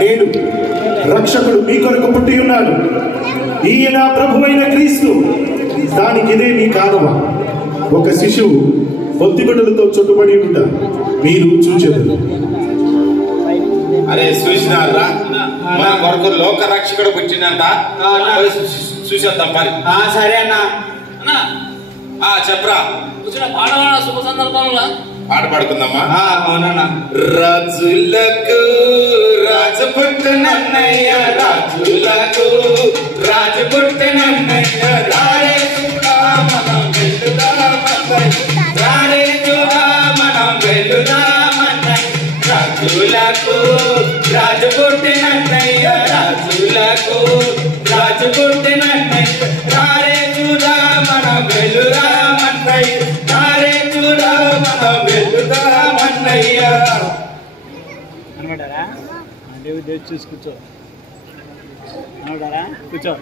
నేడు రక్షకుడు మీ కొరకు పుట్టి ఉన్నాడు. ఈయన ప్రభువైన క్రీస్తు. దానికి ఇదే మీ కానువ. ఒక శిశువు పొత్తిగుడ్డలతో చుట్టుబడి ఉంట మీరు చూచెదరు. అరే చూసినారా, మన కొరకు లోక రక్షకుడు పుట్టినంట. చూసేద్దాం మరి. సరే అన్న. చెప్పరా, పాడవాడ శుభ సందర్భంలో పాట పాడుకుందామా? అవునన్నా. రాజులకు రాజు పుట్టినన్నయ్య, రాజులకు రాజు పుట్టినన్నయ్య, రారే చూడా మనం వెళ్దామన్నయ్య, రారే చూడా మనం వెళ్దామన్నయ్య. రాజులకు రాజు పుట్టినన్నయ్య, రాజులకు రాజు పుట్టినన్నయ్య, రారే చూడా మనం వెళ్దామన్నయ్య, రారే చూడా మనం వెళ్దామన్నయ్య. అనమాటారా? దేవుడు చూసి కూర్చో. అనమాటారా? కూర్చో.